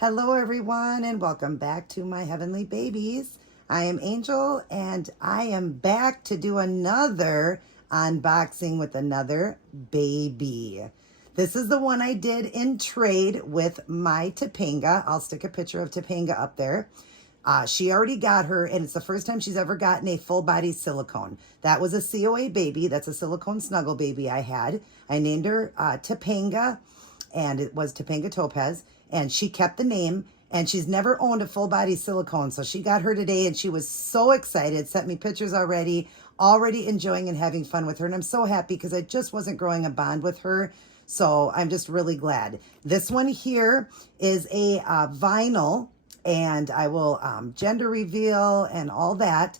Hello, everyone, and welcome back to my heavenly babies. I am Angel, and I am back to do another unboxing with another baby. This is the one I did in trade with my Topanga. I'll stick a picture of Topanga up there. She already got her, and it's the first time she's ever gotten a full body silicone. That was a COA baby. That's a silicone snuggle baby I had. I named her Topanga, and it was Topanga Topaz, and she kept the name, and she's never owned a full body silicone. So she got her today, and she was so excited, sent me pictures already enjoying and having fun with her. And I'm so happy because I just wasn't growing a bond with her. So I'm just really glad. This one here is a vinyl, and I will gender reveal and all that.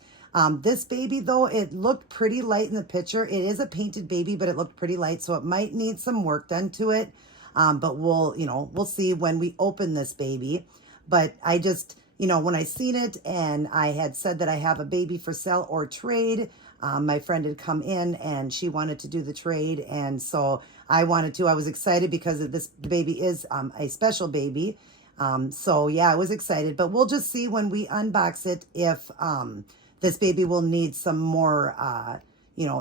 This baby, though, it looked pretty light in the picture. It is a painted baby, but it looked pretty light, so it might need some work done to it. But we'll see when we open this baby. But I just, when I seen it and I had said that I have a baby for sale or trade, my friend had come in and she wanted to do the trade. And so I wanted to. I was excited because this baby is a special baby. So yeah, I was excited. But we'll just see when we unbox it if this baby will need some more,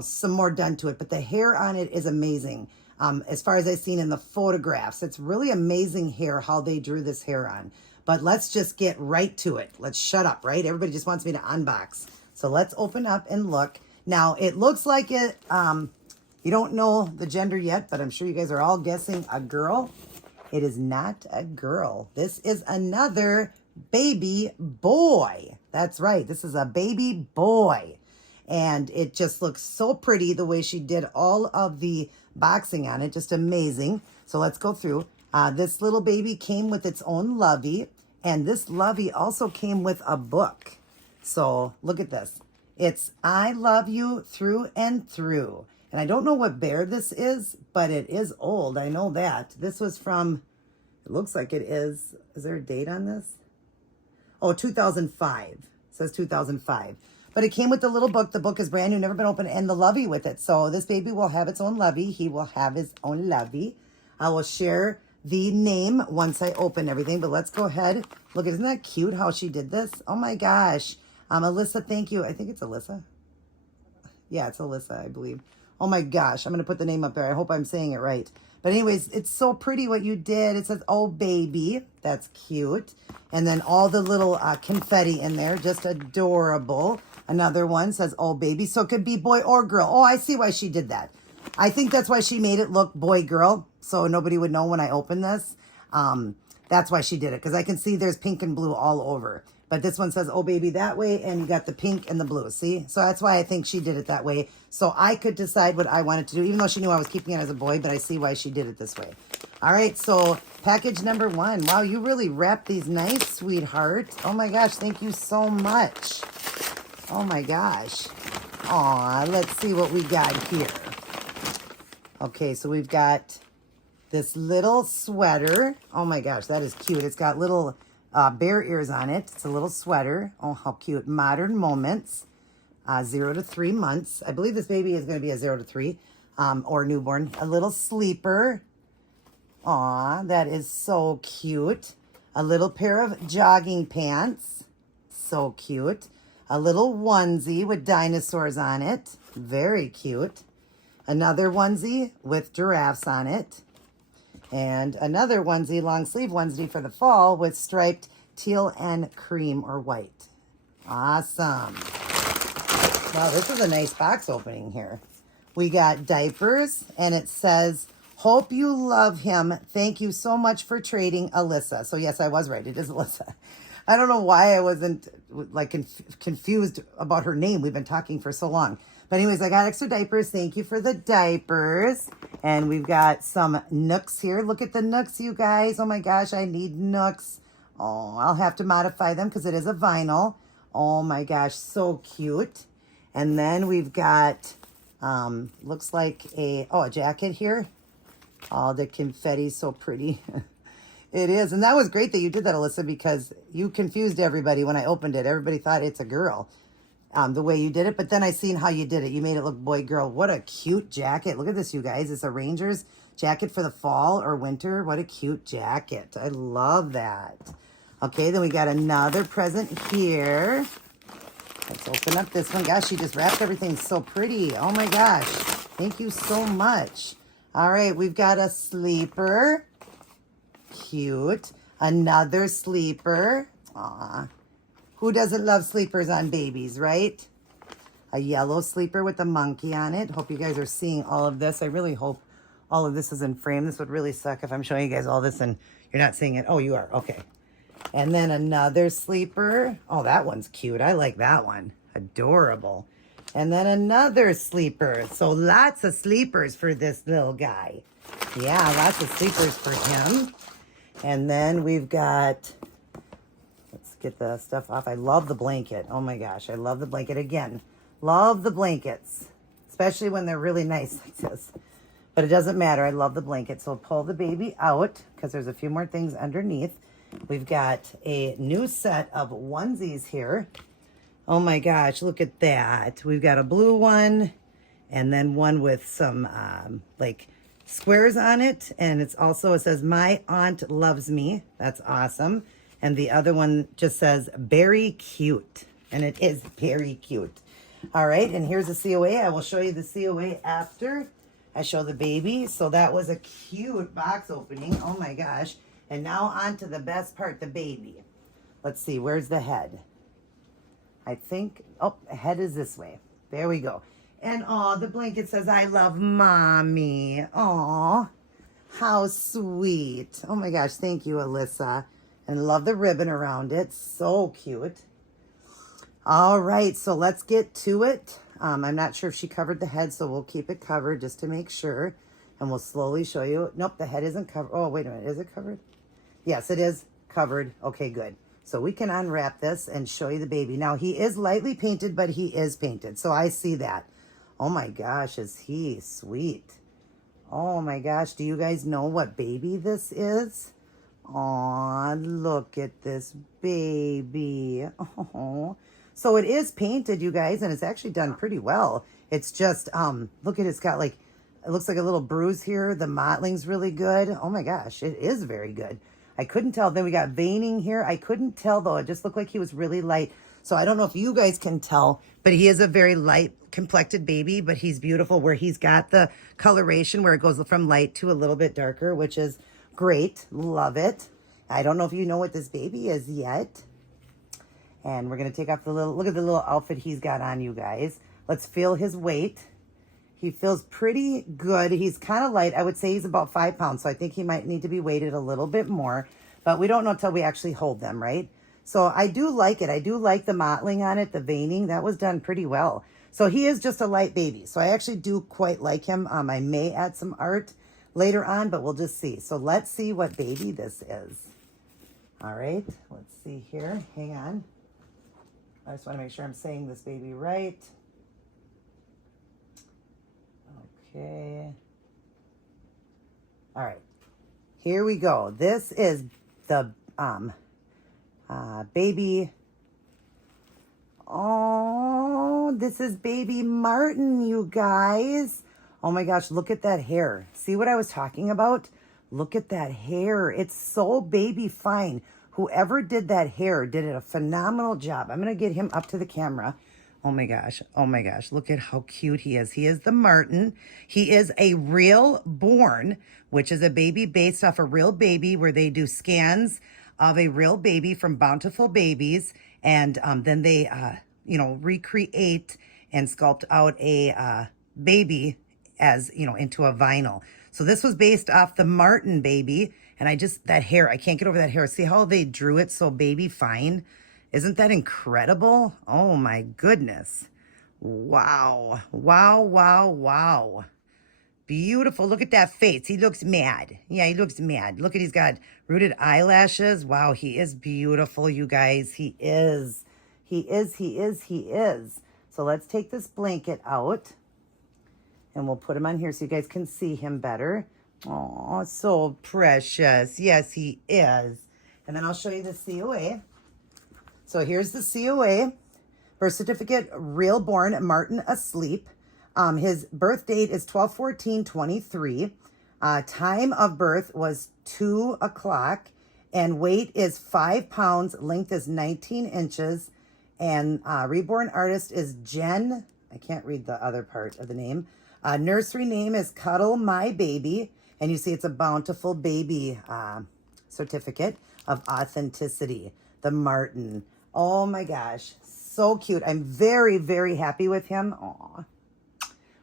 some more done to it. But the hair on it is amazing. As far as I've seen in the photographs, it's really amazing hair, how they drew this hair on. But let's just get right to it. Let's shut up, right? Everybody just wants me to unbox. So let's open up and look. Now, it looks like it, you don't know the gender yet, but I'm sure you guys are all guessing a girl. It is not a girl. This is another baby boy. That's right. This is a baby boy. And it just looks so pretty the way she did all of the boxing on it. Just amazing. So let's go through. This little baby came with its own lovey. And this lovey also came with a book. So look at this. It's I Love You Through and Through. And I don't know what bear this is, but it is old. I know that. This was from, it looks like it is there a date on this? Oh, 2005. It says 2005. But it came with the little book. The book is brand new, never been opened, and the lovey with it. So this baby will have its own lovey. He will have his own lovey. I will share the name once I open everything. But let's go ahead. Look, isn't that cute how she did this? Oh my gosh. Alyssa, thank you. I think it's Alyssa. Yeah, it's Alyssa, I believe. Oh my gosh. I'm going to put the name up there. I hope I'm saying it right. But anyways, it's so pretty what you did. It says, oh, baby. That's cute. And then all the little confetti in there. Just adorable. Another one says, oh, baby. So it could be boy or girl. Oh, I see why she did that. I think that's why she made it look boy, girl. So nobody would know when I open this. That's why she did it. Because I can see there's pink and blue all over. But this one says, oh, baby, that way. And you got the pink and the blue. See? So that's why I think she did it that way. So I could decide what I wanted to do. Even though she knew I was keeping it as a boy. But I see why she did it this way. All right. So package number 1. Wow, you really wrapped these nice, sweetheart. Oh, my gosh. Thank you so much. Oh, my gosh. Aw, let's see what we got here. Okay, so we've got this little sweater. Oh, my gosh, that is cute. It's got little bear ears on it. It's a little sweater. Oh, how cute. Modern Moments, 0 to 3 months. I believe this baby is going to be a 0 to 3 or newborn. A little sleeper. Aw, that is so cute. A little pair of jogging pants. So cute. A little onesie with dinosaurs on it. Very cute. Another onesie with giraffes on it. And another onesie, long sleeve onesie for the fall with striped teal and cream or white. Awesome. Wow, this is a nice box opening here. We got diapers, and it says, hope you love him. Thank you so much for trading, Alyssa. So yes, I was right. It is Alyssa. I don't know why I wasn't like confused about her name. We've been talking for so long. But anyways, I got extra diapers. Thank you for the diapers. And we've got some nooks here. Look at the nooks, you guys. Oh my gosh, I need nooks. Oh, I'll have to modify them because it is a vinyl. Oh my gosh, so cute. And then we've got, looks like a jacket here. Oh, the confetti's so pretty. It is. And that was great that you did that, Alyssa, because you confused everybody when I opened it. Everybody thought it's a girl. the way you did it, but then I seen how you did it. You made it look boy, girl. What a cute jacket. Look at this, you guys. It's a Ranger's jacket for the fall or winter. What a cute jacket. I love that. Okay, then we got another present here. Let's open up this one. Gosh, she just wrapped everything so pretty. Oh my gosh. Thank you so much. All right, we've got a sleeper. Cute. Another sleeper. Aw. Who doesn't love sleepers on babies, right? A yellow sleeper with a monkey on it. Hope you guys are seeing all of this. I really hope all of this is in frame. This would really suck if I'm showing you guys all this and you're not seeing it. Oh, you are. Okay. And then another sleeper. Oh, that one's cute. I like that one. Adorable. And then another sleeper. So lots of sleepers for this little guy. Yeah, lots of sleepers for him. And then we've got, let's get the stuff off. I love the blanket. Oh my gosh, I love the blanket again. Love the blankets, especially when they're really nice like this. But it doesn't matter. I love the blanket. So pull the baby out because there's a few more things underneath. We've got a new set of onesies here. Oh my gosh, look at that. We've got a blue one and then one with some like squares on it. And it's also, it says, "My aunt loves me." That's awesome. And the other one just says, "Very cute." And it is very cute. All right, and here's the COA. I will show you the COA after I show the baby. So that was a cute box opening. Oh my gosh. And now on to the best part, the baby. Let's see, where's the head? I think, oh, the head is this way. There we go. And oh, the blanket says, "I love mommy." Oh, how sweet. Oh my gosh, thank you, Alyssa. And love the ribbon around it. So cute. All right, so let's get to it. I'm not sure if she covered the head, so we'll keep it covered just to make sure. And we'll slowly show you. Nope, the head isn't covered. Oh, wait a minute. Is it covered? Yes, it is covered. Okay, good. So we can unwrap this and show you the baby. Now, he is lightly painted, but he is painted. So I see that. Oh my gosh, is he sweet. Oh my gosh, do you guys know what baby this is? Aw, look at this baby. Oh. So it is painted, you guys, and it's actually done pretty well. It's just, look at it, it's got like, it looks like a little bruise here. The mottling's really good. Oh my gosh, it is very good. I couldn't tell. Then we got veining here. I couldn't tell though. It just looked like he was really light. So I don't know if you guys can tell, but he is a very light complected baby, but he's beautiful where he's got the coloration where it goes from light to a little bit darker, which is great. Love it. I don't know if you know what this baby is yet. And we're going to take off the little, look at the little outfit he's got on, you guys. Let's feel his weight. He feels pretty good. He's kind of light. I would say he's about 5 pounds. So I think he might need to be weighted a little bit more. But we don't know until we actually hold them, right? So I do like it. I do like the mottling on it, the veining. That was done pretty well. So he is just a light baby. So I actually do quite like him. I may add some art later on, but we'll just see. So let's see what baby this is. All right. Let's see here. Hang on. I just want to make sure I'm saying this baby right. Okay. All right. Here we go. This is the baby. Oh, this is baby Martin, you guys. Oh my gosh, look at that hair. See what I was talking about? Look at that hair. It's so baby fine. Whoever did that hair did a phenomenal job. I'm going to get him up to the camera. Oh my gosh. Oh my gosh. Look at how cute he is. He is the Martin. He is a Reborn, which is a baby based off a real baby where they do scans of a real baby from Bountiful Babies. And then they, recreate and sculpt out a baby as, into a vinyl. So this was based off the Martin baby. And that hair, I can't get over that hair. See how they drew it so baby fine? Isn't that incredible? Oh my goodness. Wow. Wow, wow, wow. Beautiful. Look at that face. He looks mad. Yeah, he looks mad. Look at, he's got rooted eyelashes. Wow, he is beautiful, you guys. He is. He is, he is, he is. So let's take this blanket out. And we'll put him on here so you guys can see him better. Oh, so precious. Yes, he is. And then I'll show you the COA. So here's the COA. Birth certificate, Reborn, Martin asleep. His birth date is 12/14/23. Time of birth was 2 o'clock. And weight is 5 pounds. Length is 19 inches. And reborn artist is Jen. I can't read the other part of the name. Nursery name is Cuddle My Baby. And you see it's a bountiful baby certificate of authenticity. The Martin. Oh my gosh. So cute. I'm very, very happy with him. Aw.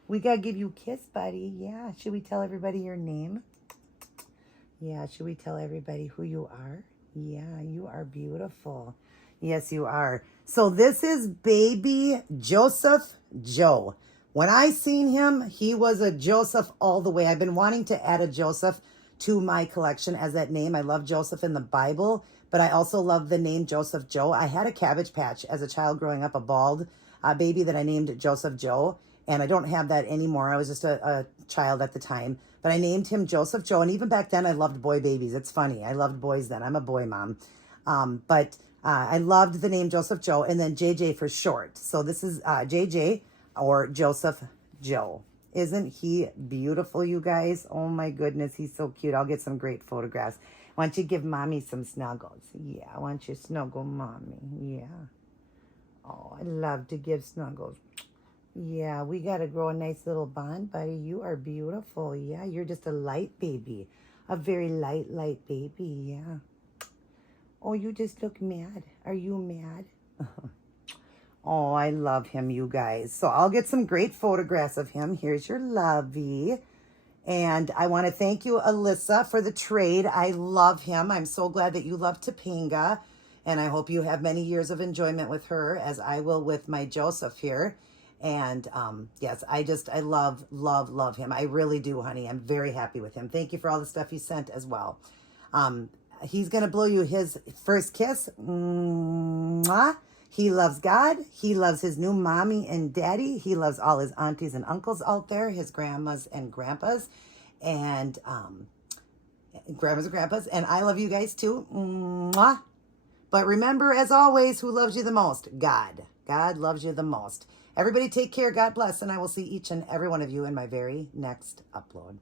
We got to give you a kiss, buddy. Yeah. Should we tell everybody your name? Yeah. Should we tell everybody who you are? Yeah. You are beautiful. Yes, you are. So this is baby Joseph Joe. When I seen him, he was a Joseph all the way. I've been wanting to add a Joseph to my collection as that name. I love Joseph in the Bible, but I also love the name Joseph Joe. I had a Cabbage Patch as a child growing up, a bald baby that I named Joseph Joe, and I don't have that anymore. I was just a child at the time, but I named him Joseph Joe, and even back then I loved boy babies. It's funny. I loved boys then. I'm a boy mom. But I loved the name Joseph Joe, and then JJ for short. So this is JJ or Joseph Joe. Isn't he beautiful, you guys? Oh my goodness, he's so cute. I'll get some great photographs. Why don't you give mommy some snuggles? Yeah, why don't you snuggle mommy? Yeah. Oh, I love to give snuggles. Yeah, we got to grow a nice little bond, buddy. You are beautiful. Yeah, you're just a light baby. A very light baby. Yeah. Oh, you just look mad. Are you mad? Oh, I love him, you guys. So I'll get some great photographs of him. Here's your lovey. And I want to thank you, Alyssa, for the trade. I love him. I'm so glad that you love Topanga. And I hope you have many years of enjoyment with her, as I will with my Joseph here. And yes, I love him. I really do, honey. I'm very happy with him. Thank you for all the stuff you sent as well. He's going to blow you his first kiss. Mwah. He loves God. He loves his new mommy and daddy. He loves all his aunties and uncles out there, his grandmas and grandpas, and And I love you guys too. Mwah. But remember, as always, who loves you the most? God. God loves you the most. Everybody take care. God bless. And I will see each and every one of you in my very next upload.